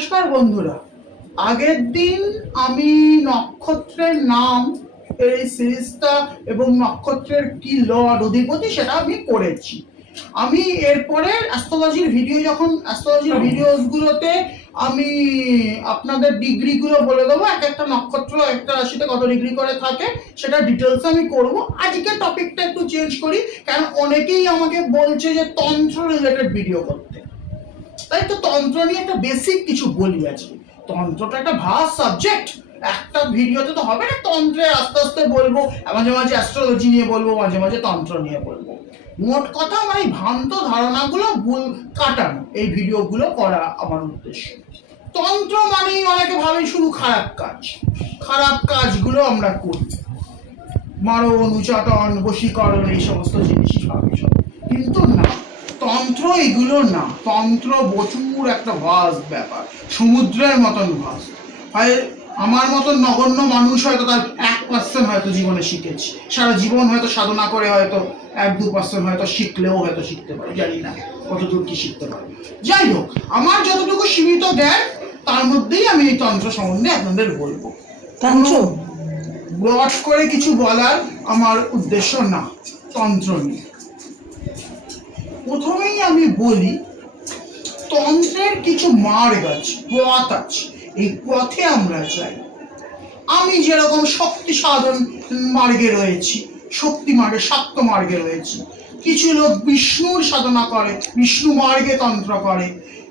নমস্কার বন্ধুরা, আগের দিন আমি নক্ষত্রের নাম এই সিরিজটা এবং নক্ষত্রের কি লর্ড অধিপতি সেটা আমি করেছি। আমি এরপরে অ্যাস্ট্রোলজির ভিডিও যখন অ্যাস্ট্রোলজির ভিডিওসগুলোতে আমি আপনাদের ডিগ্রিগুলো বলে দেবো, এক একটা নক্ষত্র একটা রাশিতে কত ডিগ্রি করে থাকে সেটা ডিটেলস আমি করব। আজকে টপিকটা একটু চেঞ্জ করি, কারণ অনেকেই আমাকে বলছে যে তন্ত্র রিলেটেড ভিডিও করতে। তাই তো তন্ত্র নিয়ে একটা বেসিক কিছু বলি আজকে। তন্ত্রটা একটা ভাস্ট সাবজেক্ট, একটা ভিডিওতে তো হবে না। তন্ত্রে আস্তে আস্তে বলবো, মাঝে মাঝে অ্যাস্ট্রোলজি নিয়ে বলবো, মাঝে মাঝে তন্ত্র নিয়ে বলবো। মোট কথা আমার এই ভ্রান্ত ধারণাগুলো ভুল কাটানো, এই ভিডিওগুলো করা আমার উদ্দেশ্য। তন্ত্র মানেই অনেকে ভাবে শুধু খারাপ কাজ, খারাপ কাজগুলো আমরা করি, মারণ উচাটন বশীকরণ এই সমস্ত জিনিসই ভাবে সব, কিন্তু না, তন্ত্র এগুলো না। তন্ত্র প্রচুর একটা ভাস্ট ব্যাপার, সমুদ্রের মতন ভাস্ট। হয় আমার মতন নগণ্য মানুষ হয়তো তার 1% হয়তো জীবনে শিখেছি, সারা জীবন হয়তো সাধনা করে হয়তো 1-2% হয়তো শিখলেও হয়তো শিখতে পারে, জানি না কতদূর কি শিখতে পারে। যাই হোক, আমার যতটুকু সীমিত জ্ঞান তার মধ্যেই আমি এই তন্ত্র সম্বন্ধে আপনাদের বলবো। তন্ত্র ব্রড করে কিছু বলার আমার উদ্দেশ্য না তন্ত্র নিয়ে। প্রথমেই আমি বলি, তন্ত্রের কিছু মার্গ আছে, পথ আছে, এই পথে আমরা যাই। আমি যেরকম শক্তি সাধন মার্গে রয়েছি, শক্তি মার্গে, শাক্ত মার্গে রয়েছি। কিছু লোক বিষ্ণুর সাধনা করে, বিষ্ণু মার্গে তন্ত্র করে।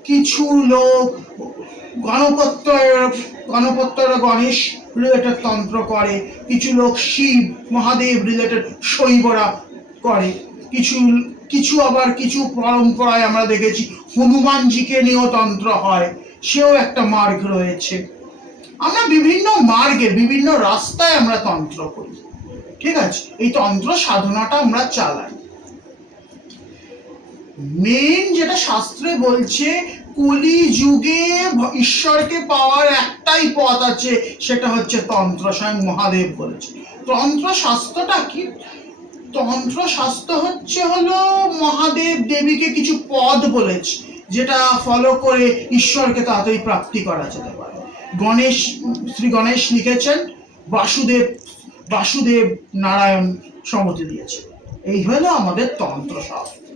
কিছু লোক গণপত্য গণেশ রিলেটেড তন্ত্র করে। কিছু লোক শিব মহাদেব রিলেটেড শৈবরা করে। কিছু কিছু আবার কিছু পরম্পরায় আমরা দেখেছি হনুমানজিকে নিয়েও তন্ত্র হয়, সেও একটা মার্গ রয়েছে। আমরা বিভিন্ন মার্গে বিভিন্ন রাস্তায় আমরা তন্ত্র করি, ঠিক আছে। এই তন্ত্র সাধনাটা আমরা চালাই। মেন যেটা শাস্ত্রে বলছে, কলি যুগে ঈশ্বরকে পাওয়ার একটাই পথ আছে, সেটা হচ্ছে তন্ত্র। স্বয়ং মহাদেব বলেছে। তন্ত্র শাস্ত্রটা কি? তন্ত্র শাস্ত্র হলো মহাদেব দেবীকে কিছু পদ বলেছে, যেটা ফলো করে ঈশ্বরকে তাড়াতাড়ি প্রাপ্তি করা যেতে পারে। শ্রী গণেশ লিখেছেন, বাসুদেব নারায়ণ সম্মতি দিয়েছে। এই হলো আমাদের তন্ত্র শাস্ত্র।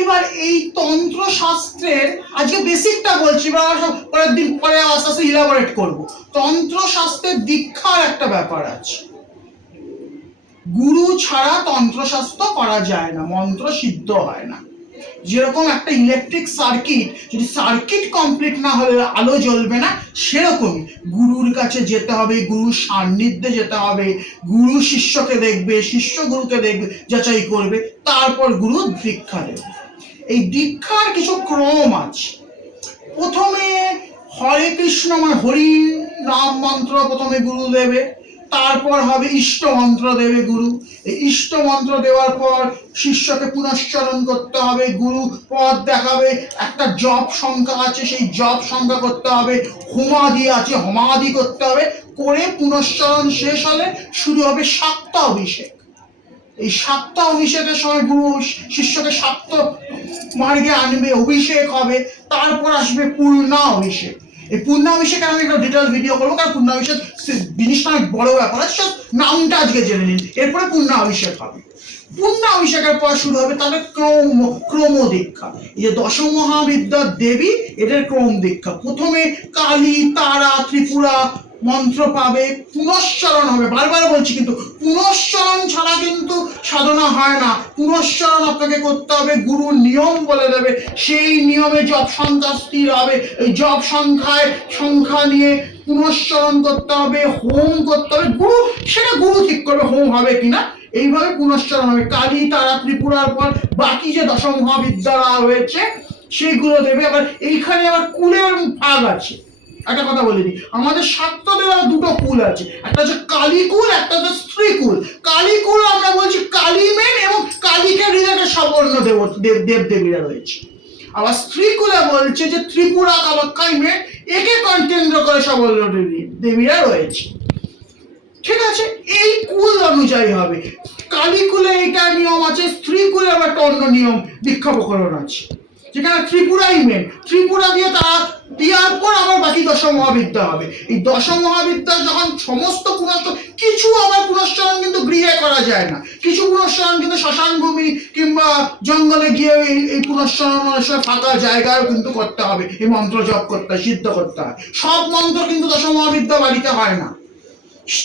এবার এই তন্ত্র শাস্ত্রের আজকে বেসিকটা বলছি, বা পরের দিন পরে আস্তে আস্তে ইলাবোরেট করবো। তন্ত্র শাস্ত্রের দীক্ষার একটা ব্যাপার আছে। গুরু ছাড়া তন্ত্রশাস্ত্র করা যায় না, মন্ত্র সিদ্ধ হয় না। যেরকম একটা ইলেকট্রিক সার্কিট, যদি সার্কিট কমপ্লিট না হলে আলো জ্বলবে না, সেরকমই গুরুর কাছে যেতে হবে, গুরুর সান্নিধ্যে যেতে হবে। গুরু শিষ্যকে দেখবে, শিষ্য গুরুকে দেখবে, যাচাই করবে, তারপর গুরু দীক্ষা দেবে। এই দীক্ষার কিছু ক্রম আছে। প্রথমে হরে কৃষ্ণ মানে হরি নাম মন্ত্র প্রথমে গুরু দেবে, তারপর হবে ইষ্ট মন্ত্র দেবে গুরু। এই ইষ্ট মন্ত্র দেওয়ার পর শিষ্যকে পুনশ্চরণ করতে হবে, গুরু পদ দেখাবে। একটা জপ সংখ্যা আছে, সেই জপ সংখ্যা করতে হবে। হোমাদি আছে, হোমাদি করতে হবে। করে পুনশ্চরণ শেষ হলে শুরু হবে শাক্ত অভিষেক। এই শাক্ত অভিষেকের সময় গুরু শিষ্যকে শাক্ত মার্গে আনবে, অভিষেক হবে। তারপর আসবে পূর্ণা অভিষেক। এই পূর্ণাভিষেকে আমি একটা ডিটেলস ভিডিও করবো, কারণ পূর্ণাভিষেক জিনিসটা অনেক বড় ব্যাপার আছে। নামটা আজকে জেনে নিন, এরপরে পূর্ণাভিষেক হবে। পূর্ণাভিষেকের পর শুরু হবে তাহলে ক্রম দীক্ষা। এই যে দশ মহাবিদ্যার দেবী, এদের ক্রম দীক্ষা। প্রথমে কালী, তারা, ত্রিপুরা মন্ত্র পাবে, পুনশ্চরণ হবে। বারবার বলছি, কিন্তু পুনশ্চরণ ছাড়া কিন্তু সাধনা হয় না। পুনশ্চরণ আপনাকে করতে হবে, গুরু নিয়ম বলে দেবে, সেই নিয়মে জপ সংখ্যা স্থির হবে। এই জপ সংখ্যা নিয়ে পুনশ্চরণ করতে হবে, হোম করতে হবে। সেটা গুরু ঠিক করবে হোম হবে কিনা। এইভাবে পুনশ্চরণ হবে। কালী, তারা, ত্রিপুরার পর বাকি যে দশম মহাবিদ্যারা রয়েছে সেগুলো দেবে। আবার এইখানে আবার কুলের ভাগ আছে। একটা কথা বলে দিই, আমাদের শাক্তদের দুটো কুল আছে, একটা হচ্ছে কালীকুল, একটা হচ্ছে স্ত্রীকুল। কালীকুল আমরা বলছি কালী মেন, এবং কালীকে রিলেটেড সবর্ণ দেব দেবীরা রয়েছে। আবার স্ত্রীকুলে বলছে যে ত্রিপুরা কামাখ্যাই মেন, একে কেন্দ্র করে সবর্ণ দেবীরা রয়েছে, ঠিক আছে। এই কুল অনুযায়ী হবে। কালীকুলে এইটা নিয়ম আছে, স্ত্রীকুলে আবার একটা অন্য নিয়ম দীক্ষা প্রকরণ আছে। যেখানে ত্রিপুরাই মেন, ত্রিপুরা দিয়ে তারা দেওয়ার পর আবার বাকি দশ মহাবিদ্যা হবে। এই দশ মহাবিদ্যা যখন সমস্ত পুনশ্চ, কিছু আবার পুনশ্চরণ কিন্তু গৃহে করা যায় না, কিছু পুনশ্চরণ কিন্তু শ্মশান ভূমি কিংবা জঙ্গলে গিয়ে এই পুনশ্চরণ ফাঁকা জায়গায় কিন্তু করতে হবে, এই মন্ত্র জপ করতে হয়, সিদ্ধ করতে হয়। সব মন্ত্র কিন্তু দশ মহাবিদ্যা বাড়িতে হয় না।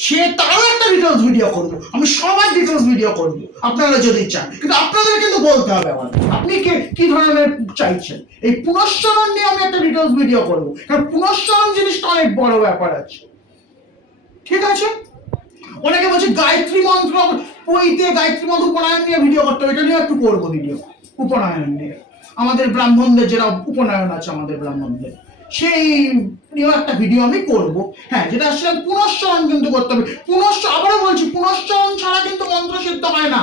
সে তারও একটা ডিটেলস ভিডিও করবো, আমি সবার ডিটেলস ভিডিও করবো আপনারা যদি চান, কিন্তু আপনাদের কিন্তু বলতে হবে আমার আপনি কি ধরনের চাইছেন। এই পুনশ্চরণ নিয়ে আমি একটা ডিটেলস ভিডিও করবো, কারণ পুনশ্চরণ জিনিসটা অনেক বড় ব্যাপার আছে। ঠিক আছে, অনেকে বলছে গায়ত্রী মন্ত্র পইতে, গায়ত্রী মন্ত্র উপনয়ন নিয়ে ভিডিও করতে হবে, এটা নিয়ে একটু করবো ভিডিও, উপনয়ন নিয়ে। আমাদের ব্রাহ্মণদের যেটা উপনয়ন আছে আমাদের ব্রাহ্মণদের, সেই নিয়েও একটা ভিডিও আমি করব। হ্যাঁ, যেটা আসলে পুনশ্চরণ কিন্তু করতে হবে। আবারও বলছি, পুনশ্চরণ ছাড়া কিন্তু মন্ত্র সিদ্ধ হয় না।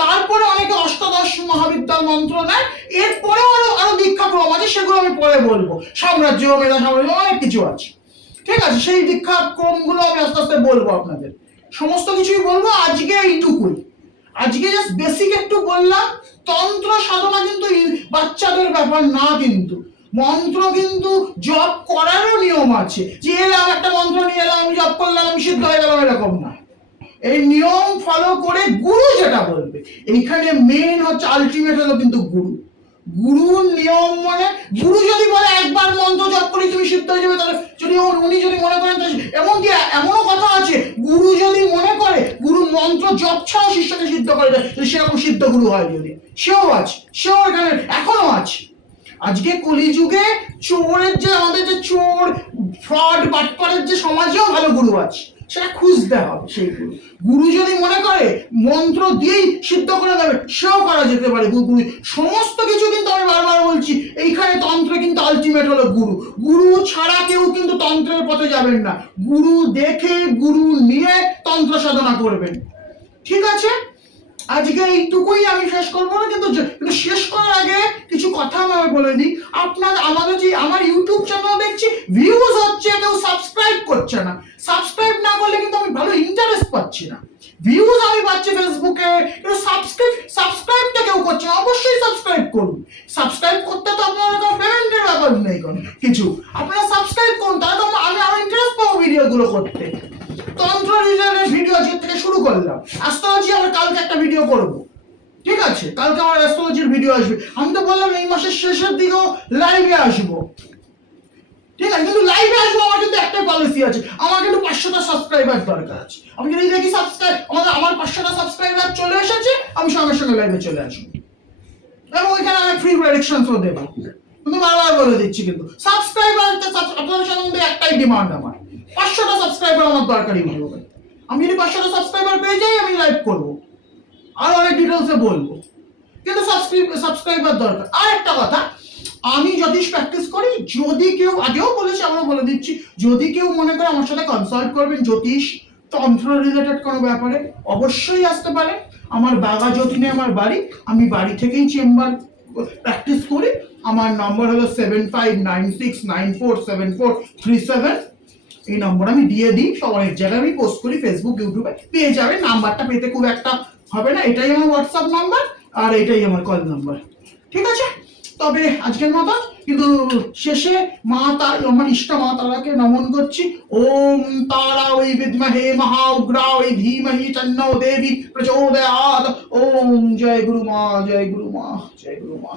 তারপরে অনেকে অষ্টাদশ মহাবিদ্যার মন্ত্র নেয়, এরপরেও আরো দীক্ষা ক্রম আছে, সেগুলো আমি পরে বলবো। সাম্রাজ্য, মেধা সাম্রাজ্য, অনেক কিছু আছে। ঠিক আছে, সেই দীক্ষা ক্রমগুলো আমি আস্তে আস্তে বলবো আপনাদের, সমস্ত কিছুই বলবো। আজকে এইটুকুই, আজকে জাস্ট বেসিক একটু বললাম। তন্ত্র সাধনা কিন্তু বাচ্চাদের ব্যাপার না, কিন্তু মন্ত্র কিন্তু জপ করারও নিয়ম আছে, যে এলাম একটা মন্ত্র নিয়ে এলাম, আমি জপ করলাম, আমি সিদ্ধ হয়ে গেলাম, এরকম না। এই নিয়ম ফলো করে গুরু যেটা বলবে, এইখানে মেন হচ্ছে আলটিমেট হলো কিন্তু গুরু। গুরুর নিয়ম মানে, গুরু যদি বলে একবার মন্ত্র জপ করি তুমি সিদ্ধ হয়ে যাবে, তাহলে যদি উনি যদি মনে করেন, এমনকি এমনও কথা আছে, গুরু যদি মনে করে গুরু মন্ত্র জপ ছাড়াও শিষ্যকে সিদ্ধ করে দেয়, সেরকম সিদ্ধ গুরু হয় যদি, সেও আছে, সেও এখানে এখনো আছে। আজকে কলিযুগে চোরের যে, আমাদের যে চোর ফ্রড বাটপারের যে সমাজেও ভালো গুরু আছে, সেটা খুঁজতে হবে। সেই গুরু যদি মনে করে মন্ত্র দিয়েই সিদ্ধ করে দেবে, সেও করা যেতে পারে। গুরু সমস্ত কিছু কিন্তু, আমি বারবার বলছি, এইখানে তন্ত্রে কিন্তু আলটিমেট হলো গুরু। গুরু ছাড়া কেউ কিন্তু তন্ত্রের পথে যাবেন না, গুরু দেখে গুরু নিয়ে তন্ত্র সাধনা করবেন। ঠিক আছে, আজকে এইটুকুই, আমি শেষ করবো না, কিন্তু শেষ করার আগে কিছু কথা আমি বলে দিই। আমাদের যে আমার ইউটিউব চ্যানেল দেখছি ভিউজ হচ্ছে, কেউ সাবস্ক্রাইব করছে না। সাবস্ক্রাইব না করলে কিন্তু আমি ভালো ইন্টারেস্ট পাচ্ছি না। ভিউজ আমি পাচ্ছি ফেসবুকে, কিন্তু সাবস্ক্রাইবটা কেউ করছে না। অবশ্যই সাবস্ক্রাইব করুন। সাবস্ক্রাইব করতে তো আপনার কোনো পেমেন্টের ব্যাপার নেই কোনো কিছু, আপনারা সাবস্ক্রাইব করুন, তাহলে তো আমি আরো ইন্টারেস্ট পাবো ভিডিওগুলো করতে। তন্ত্র রিলেটেড ভিডিও আজকে থেকে শুরু করলাম। অ্যাস্ট্রোলজি আমরা কালকে একটা ভিডিও করব। ঠিক আছে, কালকে আমার অ্যাস্ট্রোলজির ভিডিও আসবে। আমি তো বললাম এই মাসের শেষের দিকেও লাইভে আসবো। ঠিক আছে, কিন্তু লাইভে আসবো, আমার কিন্তু একটা পলিসি আছে, আমার কিন্তু 500টা সাবস্ক্রাইবার দরকার আছে। আমি যদি দেখি আমার 500টা সাবস্ক্রাইবার চলে এসেছে, আমি সঙ্গে সঙ্গে লাইভে চলে আসবো, এবং ওইখানে আমি ফ্রি প্রেডিকশনসও দেবো। কিন্তু বারবার বলে দিচ্ছি, কিন্তু সাবস্ক্রাইবার, আপনাদের সম্বন্ধে একটাই ডিমান্ড আমার, 500টা সাবস্ক্রাইবার আমার দরকারই হবে। আমি যদি 500টা সাবস্ক্রাইবার পেয়ে যাই, আমি লাইভ করবো, আর অনেক ডিটেলসে বলবো, কিন্তু সাবস্ক্রাইবার দরকার। আর একটা কথা, আমি জ্যোতিষ প্র্যাকটিস করি, যদি কেউ, আগেও বলেছি, আবারও বলে দিচ্ছি, যদি কেউ মনে করে আমার সাথে কনসাল্ট করবেন জ্যোতিষ তন্ত্র রিলেটেড কোনো ব্যাপারে, অবশ্যই আসতে পারে। আমার বাগা যতীনে আমার বাড়ি, আমি বাড়ি থেকেই চেম্বার প্র্যাকটিস করি। আমার নম্বর হলো 7596947437। এই নম্বর আমি দিয়ে দিই, সব অনেক জায়গায় আমি পোস্ট করি, ফেসবুক, ইউটিউবে পেয়ে যাবে। নাম্বারটা পেতে খুব একটা হবে না, এটাই আমার হোয়াটসঅ্যাপ নাম্বার, আর এটাই আমার কল নাম্বার। ঠিক আছে, তবে আজকের মতো কিন্তু শেষে আমার ইষ্ট মা তারাকে নমন করছি। ওম তারা ওই বিদ্মহে মহা উগ্রা ওই ধীমহি তন্নো দেবী প্রচোদয়াৎ। ওম জয় গুরু মা, জয় গুরু মা, জয় গুরু মা।